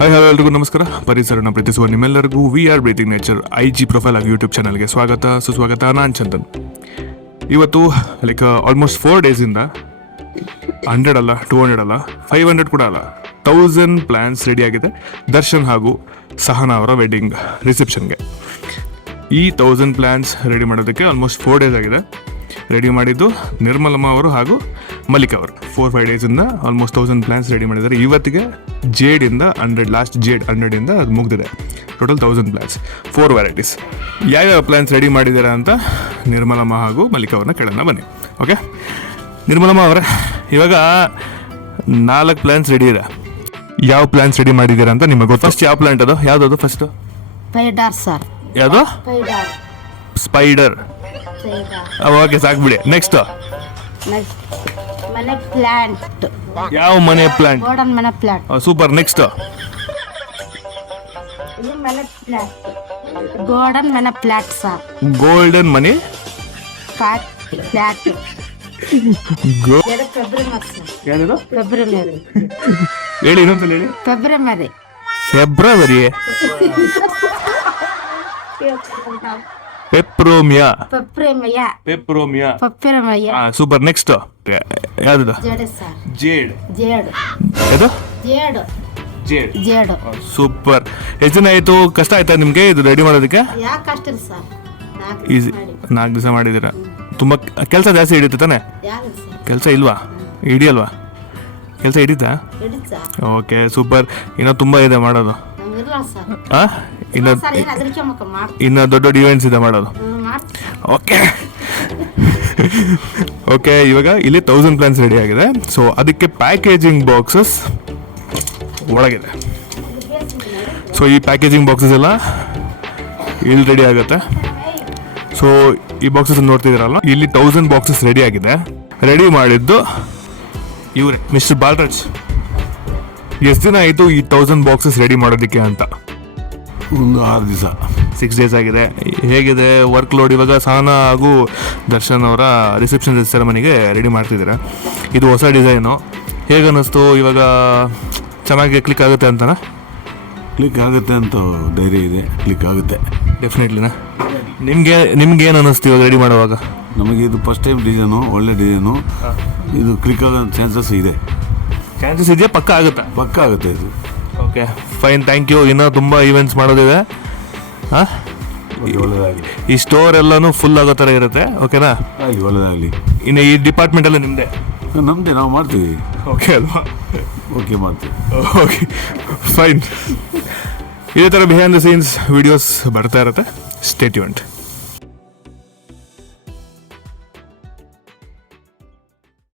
Hi hello ಎಲ್ರಿಗೂ ನಮಸ್ಕಾರ. ಪರಿಸರನ ಪ್ರೀತಿಸುವ ನಿಮ್ಮೆಲ್ಲರಿಗೂ we are breathing nature IG profile ಆಗಿ ಯೂಟ್ಯೂಬ್ ಚಾನಲ್ಗೆ ಸುಸ್ವಾಗತ. ನಾನು ಚಂದನ್. ಇವತ್ತು ಲೈಕ್ ಆಲ್ಮೋಸ್ಟ್ 4 ಡೇಸಿಂದ 100 ಅಲ್ಲ, 200 ಅಲ್ಲ, 500 ಕೂಡ ಅಲ್ಲ, 1000 ಪ್ಲ್ಯಾನ್ಸ್ ರೆಡಿ ಆಗಿದೆ ದರ್ಶನ್ ಹಾಗೂ ಸಹನಾ ಅವರ ವೆಡ್ಡಿಂಗ್ ರಿಸೆಪ್ಷನ್ಗೆ. ಈ 1000 ಪ್ಲ್ಯಾನ್ಸ್ ರೆಡಿ ಮಾಡೋದಕ್ಕೆ ಆಲ್ಮೋಸ್ಟ್ 4 ಡೇಸ್ ಆಗಿದೆ. ರೆಡಿ ಮಾಡಿದ್ದು ನಿರ್ಮಲಮ್ಮ ಅವರು ಹಾಗೂ ಮಲ್ಲಿಕ್ ಅವರು 4-5 ಡೇಸಿಂದ ಆಲ್ಮೋಸ್ಟ್ 1000 ಪ್ಲ್ಯಾನ್ಸ್ ರೆಡಿ ಮಾಡಿದ್ದಾರೆ. ಇವತ್ತಿಗೆ ಜೇಡಿಂದ 100, ಲಾಸ್ಟ್ ಜೇಡ್ 100ಇಂದ ಅದು ಮುಗಿದಿದೆ. Total 1000 plans, 4 varieties. ಯಾವ್ಯಾವ ಪ್ಲ್ಯಾನ್ಸ್ ರೆಡಿ ಮಾಡಿದ್ದಾರೆ ಅಂತ ನಿರ್ಮಲಮ್ಮ ಹಾಗೂ ಮಲ್ಲಿಕ್ ಅವ್ರನ್ನ ಕೇಳೋಣ ಬನ್ನಿ. ಓಕೆ, ನಿರ್ಮಲಮ್ಮ ಅವರೇ, ಇವಾಗ 4 ಪ್ಲ್ಯಾನ್ಸ್ ರೆಡಿ ಇದೆ. ಯಾವ ಪ್ಲ್ಯಾನ್ಸ್ ರೆಡಿ ಮಾಡಿದ್ದೀರಾ ಅಂತ ನಿಮಗೆ ಗೊತ್ತು? ಫಸ್ಟ್ ಯಾವ ಪ್ಲ್ಯಾಂಟ್ ಅದು? ಯಾವುದದು ಫಸ್ಟ್? Spider sir. ಯಾವುದು? ಸ್ಪೈಡರ್. ಓಕೆ, ಸಾಕ್ಬಿಡಿ. ನೆಕ್ಸ್ಟ್ ಮನೆ ಪ್ಲಾಂಟ್. ಯಾವ ಮನೆ ಪ್ಲಾಂಟ್? ಗೋಲ್ಡನ್ ಮನೆ ಪ್ಲಾಂಟ್. ಸೂಪರ್. ನೆಕ್ಸ್ಟ್ ಗೋಲ್ಡನ್ ಮನೆ plant sir. Golden money plant. February. ಹೇಳಿ, ಇನ್ನೊಂದ್ಸಲ ಹೇಳಿ. ಫೆಬ್ರವರಿ. ಪೆಪ್ರೋಮಿಯಾ. ಸೂಪರ್. ನೆಕ್ಸ್ಟ್ ಯಾವ್ದು? ಜೇಡ್. ಜೇಡ್. ಸೂಪರ್. ಎಷ್ಟು ದಿನ ಆಯ್ತು? ಕಷ್ಟ ಆಯ್ತಾ ನಿಮ್ಗೆ ಇದು ರೆಡಿ ಮಾಡೋದಕ್ಕೆ? ಈಸಿ. 4 ದಿವಸ ಮಾಡಿದ್ದೀರಾ. ತುಂಬಾ ಕೆಲಸ ಜಾಸ್ತಿ ಹಿಡಿಯುತ್ತೆ ತಾನೆ? ಕೆಲಸ ಇಲ್ವಾ? ಹಿಡಿಯಲ್ವಾ? ಕೆಲಸ ಹಿಡಿತಾ? Okay, super. ಇನ್ನೂ ತುಂಬಾ ಇದೆ ಮಾಡೋದು. ಇನ್ನು ದೊಡ್ಡ ದೊಡ್ಡ ಇವೆಂಟ್ಸ್ ಇದೆ ಮಾಡೋದು. ಓಕೆ, ಇವಾಗ ಇಲ್ಲಿ 1000 ಪ್ಲಾನ್ಸ್ ರೆಡಿ ಆಗಿದೆ. ಸೊ ಅದಕ್ಕೆ ಪ್ಯಾಕೇಜಿಂಗ್ ಬಾಕ್ಸಸ್ ಒಳಗಿದೆ. ಸೊ ಈ ಪ್ಯಾಕೇಜಿಂಗ್ ಬಾಕ್ಸಸ್ ಎಲ್ಲ ಇಲ್ಲಿ ರೆಡಿ ಆಗುತ್ತೆ. ಸೊ ಈ ಬಾಕ್ಸಸ್ ನೋಡ್ತಿದ್ದೀರಲ್ಲ, ಇಲ್ಲಿ 1000 ಬಾಕ್ಸಸ್ ರೆಡಿ ಆಗಿದೆ. ರೆಡಿ ಮಾಡಿದ್ದು ಇವ್ರೆ, ಮಿಸ್ಟರ್ ಬಾಲರಾಜ್. ಎಷ್ಟು ದಿನ ಆಯಿತು ಈ 1000 ಬಾಕ್ಸಸ್ ರೆಡಿ ಮಾಡೋದಕ್ಕೆ ಅಂತ? ಒಂದು 6 ದಿವಸ, 6 ಡೇಸ್ ಆಗಿದೆ. ಹೇಗಿದೆ ವರ್ಕ್ ಲೋಡ್? ಇವಾಗ ಸಹನಾ ಹಾಗೂ ದರ್ಶನ್ ಅವರ ರಿಸೆಪ್ಷನ್ ಸೆರೆಮನಿಗೆ ರೆಡಿ ಮಾಡ್ತಿದ್ದೀರಾ. ಇದು ಹೊಸ ಡಿಸೈನು. ಹೇಗೆ ಅನ್ನಿಸ್ತು? ಇವಾಗ ಚೆನ್ನಾಗಿ ಕ್ಲಿಕ್ ಆಗುತ್ತೆ ಅಂತನಾ? ಕ್ಲಿಕ್ ಆಗುತ್ತೆ ಅಂತ ಧೈರ್ಯ ಇದೆ. ಕ್ಲಿಕ್ ಆಗುತ್ತೆ ಡೆಫಿನೆಟ್ಲಿನಾ? ನಿಮ್ಗೆ ಏನು ಅನ್ನಿಸ್ತು ಇವಾಗ ರೆಡಿ ಮಾಡುವಾಗ? ನಮಗೆ ಇದು ಫಸ್ಟ್ ಟೈಮ್ ಡಿಸೈನು, ಒಳ್ಳೆ ಡಿಸೈನು. ಇದು ಕ್ಲಿಕ್ ಆಗೋ ಚಾನ್ಸಸ್ ಇದೆ. ಚಾನ್ಸಸ್ ಇದೆಯಾ? ಪಕ್ಕ ಆಗುತ್ತಾ? ಪಕ್ಕ ಆಗುತ್ತೆ ಇದು. Okay, fine, thank you. ಇನ್ನೂ ತುಂಬ ಈವೆಂಟ್ಸ್ ಮಾಡೋದಿದೆ. ಒಳ್ಳೆಯದಾಗಲಿ. ಈ ಸ್ಟೋರ್ ಎಲ್ಲನೂ ಫುಲ್ ಆಗೋ ಥರ ಇರುತ್ತೆ. ಓಕೆನಾ? ಆಗಲಿ, ಒಳ್ಳೆಯದಾಗಲಿ. ಇನ್ನು ಈ ಡಿಪಾರ್ಟ್ಮೆಂಟ್ ಎಲ್ಲ ನಿಮ್ಮದೇ? ನಮ್ಮದೇ, ನಾವು ಮಾಡ್ತೀವಿ. ಓಕೆ ಅಲ್ವಾ? ಓಕೆ, ಮಾಡ್ತೀವಿ. Okay, fine. ಇದೇ ಥರ ಬಿಹೈಂಡ್ ದ ಸೀನ್ಸ್ ವಿಡಿಯೋಸ್ ಬರ್ತಾ ಇರುತ್ತೆ. Stay tuned.